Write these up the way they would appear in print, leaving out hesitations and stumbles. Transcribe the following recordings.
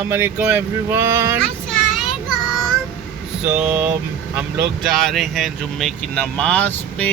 अस्सलाम वालेकुम एवरीवन। सो हम लोग जा रहे हैं जुम्मे की नमाज पे।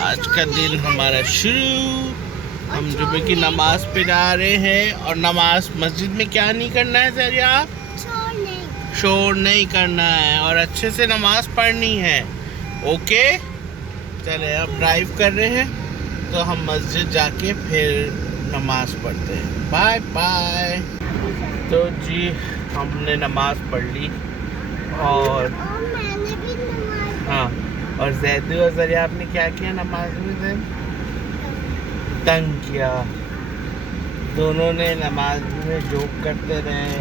आज का दिन हमारा शुरू। हम जुम्मे की नमाज पे जा रहे हैं और नमाज मस्जिद में क्या नहीं करना है जरिया? शोर नहीं करना है और अच्छे से नमाज पढ़नी है। ओके चले अब ड्राइव कर रहे हैं तो हम मस्जिद जाके फिर नमाज पढ़ते हैं। Bye bye. तो जी हमने नमाज पढ़ ली और मैंने भी नमाज हाँ और जैद और जरिया आपने क्या किया नमाज में? तंग किया। दोनों ने नमाज में जोक करते रहे,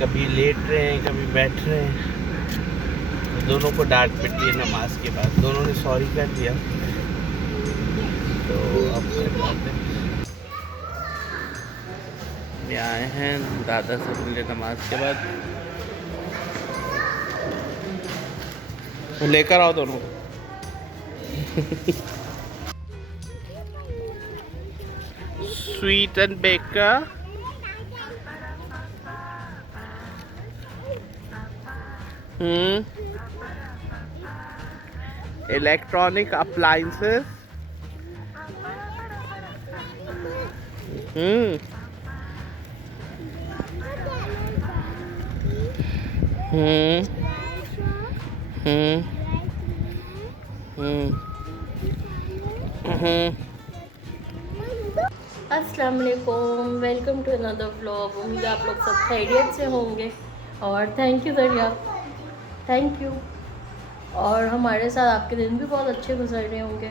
कभी लेट रहे हैं कभी बैठ रहे हैं। दोनों को डांट पिटी है नमाज के बाद। दोनों ने सॉरी कर दिया। तो अब करते हैं ये आए हैं दादा से मिले नमाज के बाद। लेकर आओ दोनों। Sweet and baker. Electronic appliances. अस्सलाम वालेकुम, वेलकम टू अनदर व्लॉग। उम्मीद है आप लोग सब खैरियत से होंगे और थैंक यू दरिया, थैंक यू। और हमारे साथ आपके दिन भी बहुत अच्छे गुजर रहे होंगे।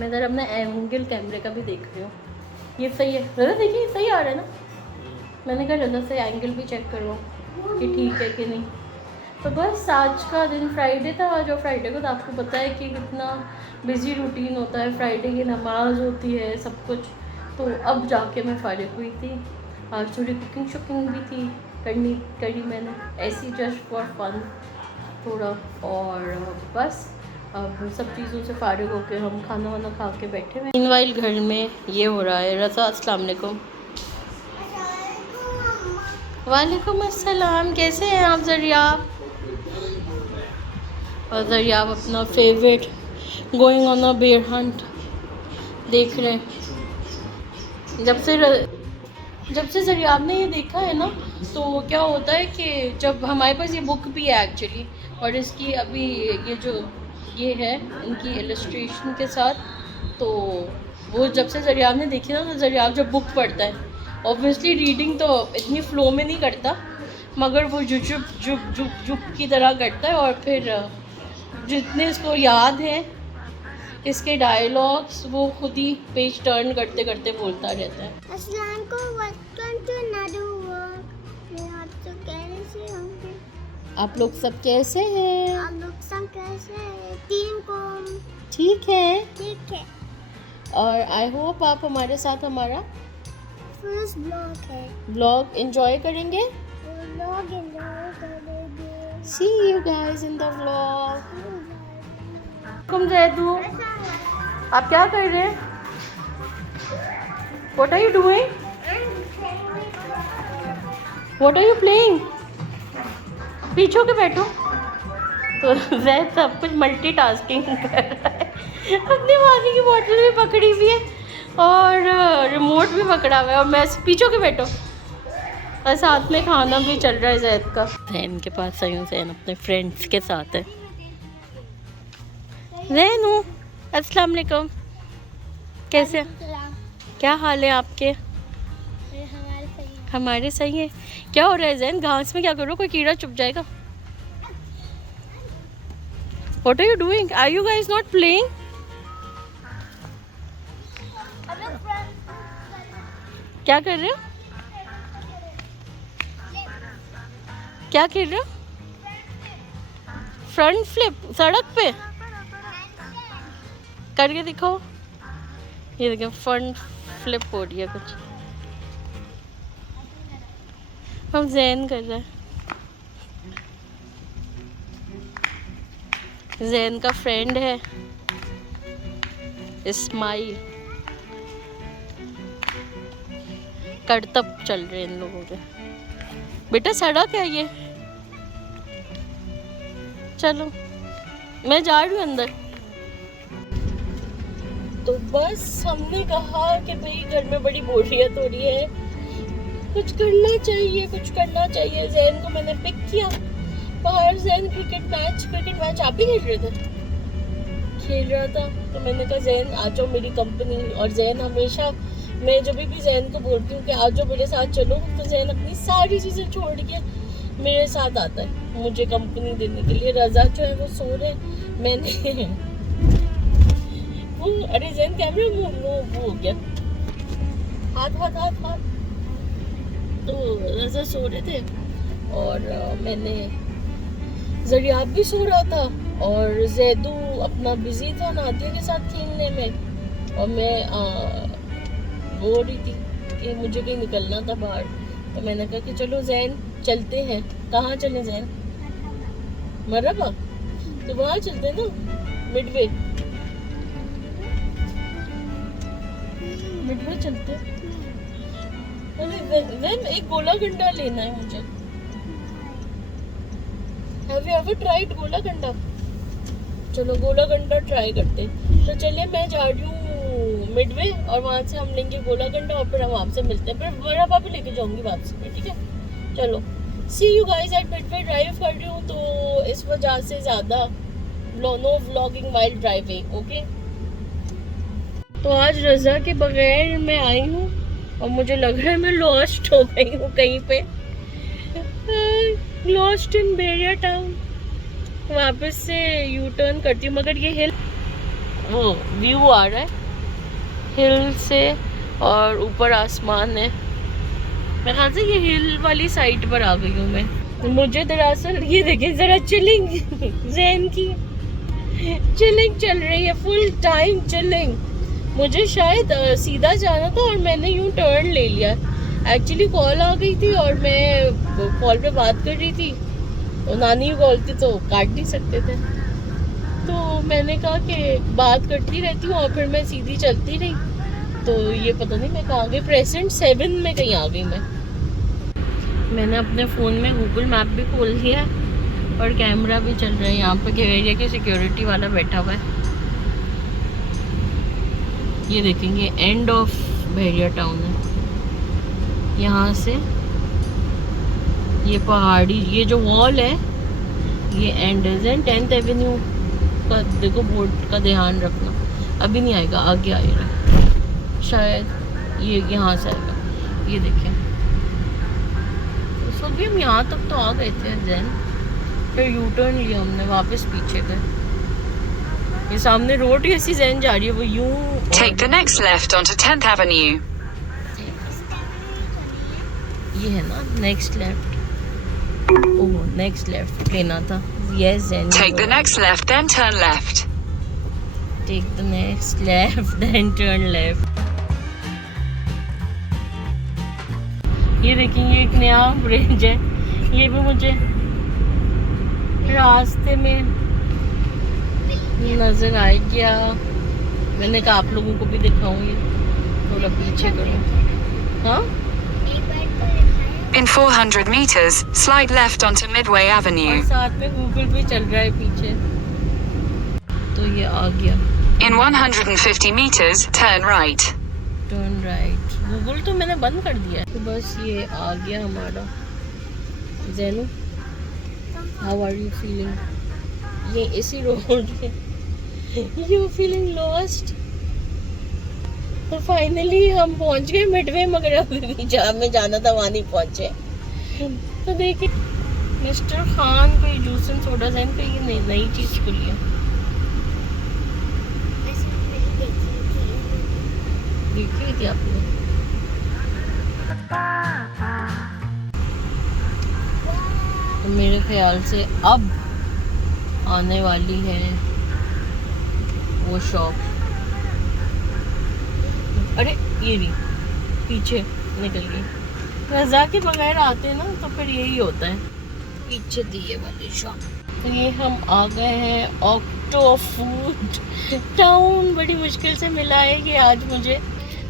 मैं ज़रा अपना एंगल कैमरे का भी देख रही हूँ। ये सही है रजा, देखिए सही आ रहा है ना। मैंने कहा रजा से एंगल भी चेक करो कि ठीक है कि नहीं। तो बस आज का दिन फ्राइडे था। आज और फ्राइडे को तो आपको पता है कि कितना बिज़ी रूटीन होता है। फ्राइडे की नमाज होती है सब कुछ। तो अब जाके मैं फारिग हुई थी। आज थोड़ी कुकिंग शुकिंग भी थी, करी मैंने ऐसी जस्ट फॉर फन थोड़ा। और बस अब सब चीज़ों से फारिग होकर हम खाना वाना खा के बैठे हुए। मीनवाइल घर में ये हो रहा है। रज़ा अस्सलाम वालेकुम। वालेकुम अस्सलाम, कैसे हैं आप जरिया? और जरिया अपना favourite going on a bear hunt देख रहे हैं। जब से जरियाब ने ये देखा है ना, तो क्या होता है कि जब हमारे पास ये बुक भी है एक्चुअली, और इसकी अभी ये है इनकी इलस्ट्रेशन के साथ। तो वो जब से जरियाब ने देखी ना, तो जरियाब जब बुक पढ़ता है, ऑब्वियसली रीडिंग तो इतनी फ्लो में नहीं करता, मगर वो जुप जुप जुप जुप जुप की तरह करता है। और फिर जितने इसको याद है इसके डायलॉग्स वो खुद ही पेज टर्न करते करते बोलता रहता है। अस्सलाम को वेलकम टू अनदर व्लॉग। मैं आप सब कैसे होंगे? आप लोग सब कैसे हैं? आप लोग सब कैसे हैं? टीम को ठीक है। ठीक है। और आई होप आप हमारे साथ हमारा फर्स्ट ब्लॉग है। ब्लॉग एंजॉय करेंगे। व्लॉग एंजॉय करेंगे। See you guys in the vlog. तुम जैदू, आप क्या कर रहे हैं? What are you doing? What are you playing? पीछे के बैठो। तो जैद सब कुछ मल्टीटास्किंग कर रहा है। अपनी पानी की बोतल भी पकड़ी हुई है और रिमोट भी पकड़ा हुआ है, और मैं पीछे के बैठो। और साथ में खाना भी चल रहा है जैद का। जैन के पास सही जैन अपने फ्रेंड्स के साथ है। जैनू अस्सलाम वालेकुम, कैसे? क्या हाल है आपके? हमारे सही है। क्या हो रहा है जैन? घास में क्या करो, कोई कीड़ा चुप जाएगा। What are you doing? Are you guys not playing? क्या कर रहे हो? क्या खेल रहे हो? फ्रंट फ्लिप सड़क पे करके दिखाओ। ये देखो फ्रंट फ्लिप हो रही है कुछ। हम जैन कर रहे हैं। जैन का फ्रेंड है इस्माइल। करतब चल रहे हैं इन लोगों के। बेटा सड़क है ये, चलो मैं जा रही हूँ अंदर। तो बस हमने कहा कि भाई घर में बड़ी बोरियत हो रही है, कुछ करना चाहिए, कुछ करना चाहिए। जैन को मैंने पिक किया बाहर, जैन क्रिकेट मैच आप ही खेल रहे थे, खेल रहा था। तो मैंने कहा जैन आ जाओ मेरी कंपनी। और जैन हमेशा, मैं जब भी जैन को बोलती हूँ कि आ जाओ मेरे साथ चलो, तो जैन अपनी सारी चीज़ें छोड़ के मेरे साथ आता है मुझे कंपनी देने के लिए। रजा जो है वो सो रहे, मैंने वो अरे जैन कैमरा वो हो गया, हाथ। तो रजा सो रहे थे और मैंने, ज़रियाब भी सो रहा था और जैदू अपना बिजी था नादिया के साथ खेलने में। और मैं बोल रही थी कि मुझे कहीं निकलना था बाहर। तो मैंने कहा कि चलो जैन चलते हैं। कहाँ चले जैन? मरहबा, तो वहाँ चलते ना, मिडवे चलते। जैन एक गोला गंडा लेना है मुझे। Have you ever tried गोला गंडा? चलो गोला गंडा ट्राई करते। तो चलिए मैं जा रही हूँ मिडवे और वहाँ से हम लेंगे गोला गंडा और फिर हम वहाँ से मिलते हैं। फिर बड़ा पापा लेके जाऊँगी वापसी में, ठीक है? चलो see you guys at midway. Drive कर रही हूँ तो इस वजह से ज़्यादा no vlogging while driving, okay? तो आज रजा के बगैर मैं आई हूँ और मुझे लग रहा है मैं लॉस्ट हो गई हूँ कहीं पे, लॉस्ट इन बेरिया टाउन। वापस से यू टर्न करती हूँ, मगर ये हिल, वो व्यू आ रहा है हिल से और ऊपर आसमान है। मैं कहा से ये हिल वाली साइड पर आ गई हूँ मैं। मुझे दरअसल ये देखिए जरा चिलिंग जैन की चिलिंग चल रही है, फुल टाइम चिलिंग। मुझे शायद सीधा जाना था और मैंने यूँ टर्न ले लिया। एक्चुअली कॉल आ गई थी और मैं कॉल पे बात कर रही थी, तो नानी कॉल थी तो काट नहीं सकते थे। तो मैंने कहा कि बात करती रहती हूँ और फिर मैं सीधी चलती रही। तो ये पता नहीं मैं कहाँ गई, प्रेजेंट 7 में कहीं आ गई मैं। मैंने अपने फ़ोन में गूगल मैप भी खोल लिया और कैमरा भी चल रहा है। यहाँ पर एरिया के सिक्योरिटी वाला बैठा हुआ है। ये देखेंगे एंड ऑफ भेड़िया टाउन है। यहाँ से ये पहाड़ी, ये जो वॉल है ये एंड है 10th एवेन्यू का। देखो बोर्ड का ध्यान रखना, अभी नहीं आएगा, आगे आएगा शायद, ये यहाँ से आएगा। ये देखें, तो भी हम यहाँ तक तो आ गए थे। देन फिर यू टर्न लिया हमने, वापस पीछे गए। ये सामने रोड कैसी जैन जा रही है वो यूं। Take the next left onto 10th Avenue. ये है ना next left, oh next left लेना था। यस जैन, Take the next left, then turn left. Take the next left then turn left. ये देखेंगे एक नया ब्रिज है, ये भी मुझे रास्ते में नजर आ गया। मैंने कहा आप लोगों को भी दिखाऊंगी, थोड़ा पीछे करो। हाँ, In 400 meters, slide left onto Midway Avenue. और साथ में गूगल भी चल रहा है पीछे। तो ये आ गया। In 150 meters, turn right. Turn right. Google तो मैंने बंद कर दिया है। तो बस ये आ गया हमारा। जैनू, हाउ आर यू फीलिंग? ये इसी रोड पे यू फीलिंग लॉस्ट? तो फाइनली हम पहुंच गए मिडवे, मगर अभी भी हमें जाना था, वहाँ नहीं पहुंचे। तो देखिए मिस्टर खान कोई जूस एंड सोडा जैन का ये नई चीज़ खुली है। देखी थी आपने? तो मेरे ख्याल से अब आने वाली है वो शॉप। अरे ये भी पीछे निकल गई। रजा के बगैर आते ना तो फिर यही होता है, पीछे दिए वाली शॉप। तो ये हम आ गए हैं ऑक्टो फूड टाउन। बड़ी मुश्किल से मिला है कि आज मुझे,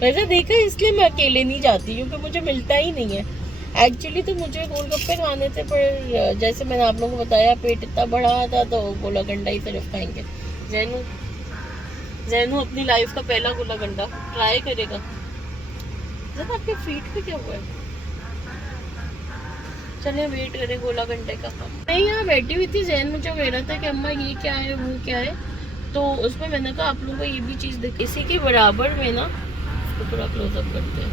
वैसे देखा इसलिए मैं अकेले नहीं जाती क्योंकि मुझे मिलता ही नहीं है। एक्चुअली तो मुझे गोलगप्पे खाने थे, पर जैसे मैंने आप लोगों को बताया पेट इतना बड़ा था तो गोला गंडा ही सिर्फ खाएंगे। जैनू अपनी लाइफ का पहला गोला गंडा ट्राई करेगा। जब आपके फीट पे क्या हुआ है? चलिए वेट करें गोला घंटे का। मैं यहाँ बैठी हुई थी, जैन मुझे कह रहा था कि अम्मा ये क्या है वो क्या है, तो उसमें मैंने कहा आप लोगों को ये भी चीज़ दिख, इसी के बराबर में ना, इसको पूरा क्लोजअप करते हैं,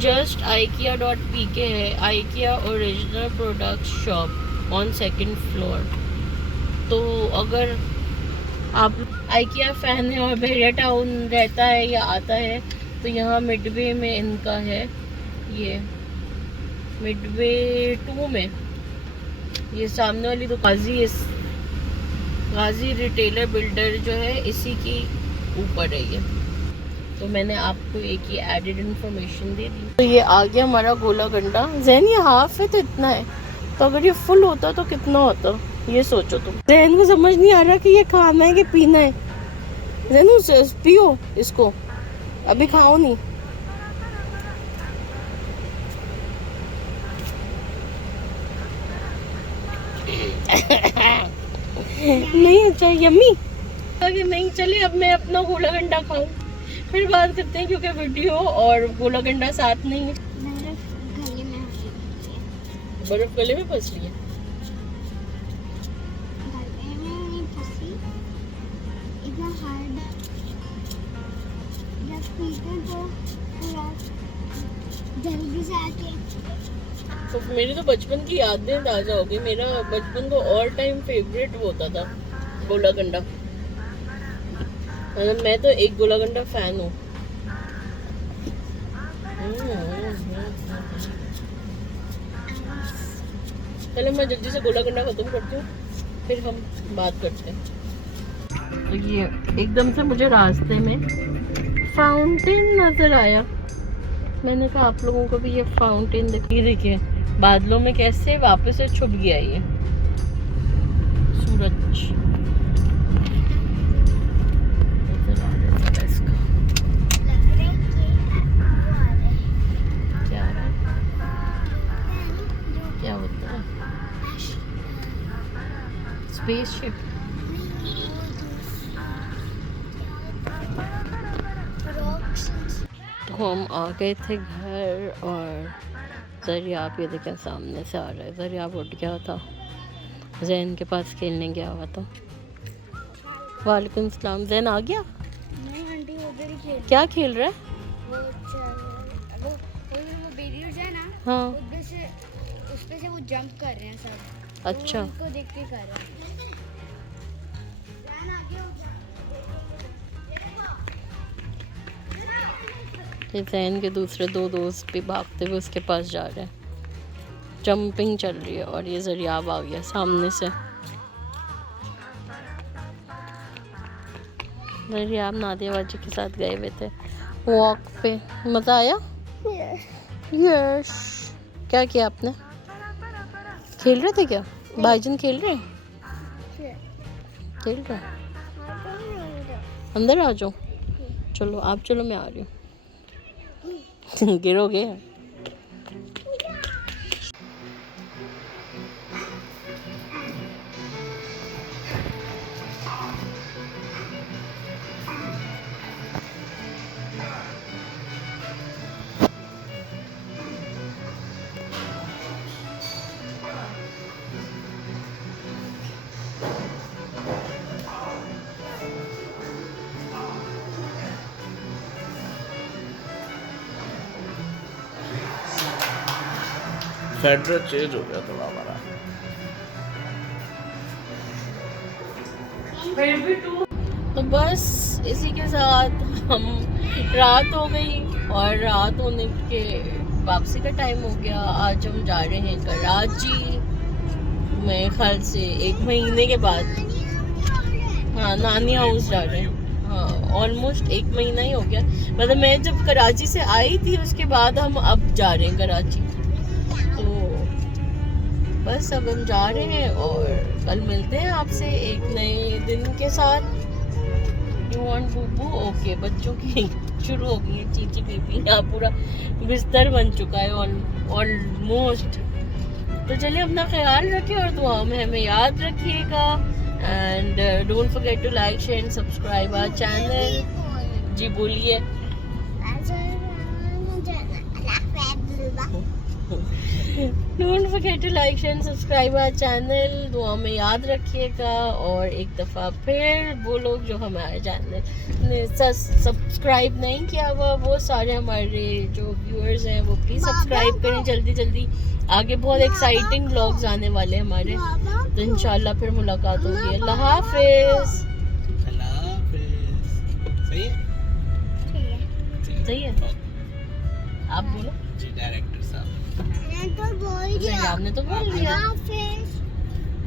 जस्ट IKEA.pk है, IKEA original product shop on 2nd floor. तो अगर आप IKEA फैन है और भेड़िया टाउन रहता है या आता है तो यहाँ मिडवे में इनका है, ये मिडवे 2 में ये सामने वाली दुकान गाजी रिटेलर बिल्डर जो है इसी की ऊपर है ये। तो मैंने आपको एक ये एडेड इन्फॉर्मेशन दे दी। तो ये आ गया हमारा गोला गंडा। जैन ये हाफ है तो इतना है, तो अगर ये फुल होता तो कितना होता ये सोचो तुम। जैन को समझ नहीं आ रहा कि ये खाना है कि पीना है। जैन पियो इसको, अभी खाओ नहीं। नहीं अच्छा यम्मी नहीं। चलिए अब मैं अपना गोला गंडा खाऊं, फिर बात करते हैं, क्योंकि वीडियो और गोला गंडा साथ नहीं है। बर्फ गले में फंस रही है। जल्दी से आके तो मेरी तो बचपन की यादें ताजा हो गई। मेरा बचपन तो ऑल टाइम फेवरेट होता था गोला गंडा। मतलब मैं तो एक गोला गंडा फैन हूँ। चलो मैं जल्दी से गोला गंडा खत्म करती हूँ, फिर हम बात करते हैं। तो ये एकदम से मुझे रास्ते में फाउंटेन नजर आया। मैंने कहा आप लोगों को भी ये फाउंटेन देखिए बादलों में कैसे वापस से छुप गया ये सूरज। क्या होता है? स्पेसशिप। तो हम आ गए थे घर और जरिया आप ये देखें सामने से आ रहा है। जरिया उठ गया था, जैन के पास खेलने गया हुआ था। वालेकुम सलाम। जैन आ गया? नहीं आंटी उधर ही खेल। क्या खेल रहा है? वो बैरियर है ना, हाँ उधर से उस पे से वो जंप कर रहे हैं सब। अच्छा। तो उनको देख के कर रहे हैं। ये जैन के दूसरे 2 दोस्त भी भागते हुए उसके पास जा रहे हैं। जंपिंग चल रही है और ये जरियाब आ गया सामने से। जरियाब नादिया बाजी के साथ गए हुए थे वॉक पे। मज़ा आया? यस। क्या किया आपने? खेल रहे थे क्या? भाईजन खेल रहे हैं? खेल रहे हैं? अंदर आ जाओ। चलो आप चलो, मैं आ रही हूँ। गिरोगे? फेडरल चेंज हो गया थोड़ा हमारा। तो बस इसी के साथ हम रात हो गई और रात होने के वापसी का टाइम हो गया। आज हम जा रहे हैं कराची, मेरे ख्याल से 1 महीने के बाद। हाँ नानी हाउस जा रहे हैं। हाँ ऑलमोस्ट 1 महीना ही हो गया। मतलब मैं जब कराची से आई थी उसके बाद हम अब जा रहे हैं कराची। तो बस अब हम जा रहे हैं और कल मिलते हैं आपसे एक नए दिन के साथ। You want Bubu? ओके, बच्चों की शुरू हो गई है चीची पीपी। यहाँ पूरा बिस्तर बन चुका है ऑलमोस्ट। तो चलिए अपना ख्याल रखिए और दुआ में हमें याद रखिएगा। And don't forget to like share and subscribe our channel. जी बोलिए। Don't forget to like share and subscribe our channel. दुआ में याद रखिएगा। और एक दफ़ा फिर वो लोग जो हमारे चैनल ने सब्सक्राइब नहीं किया हुआ, वो सारे हमारे जो व्यूअर्स हैं वो प्लीज़ सब्सक्राइब करें जल्दी जल्दी। आगे बहुत एक्साइटिंग व्लॉग्स आने वाले हैं हमारे, तो इंशाल्लाह फिर मुलाकात होगी। अल्लाह हाफिज़। सही है? सही है, आप बोलो। जी डायरेक्टर साहब। मैंने तो बोल दिया। आपने तो बोल दिया। हाफिज़।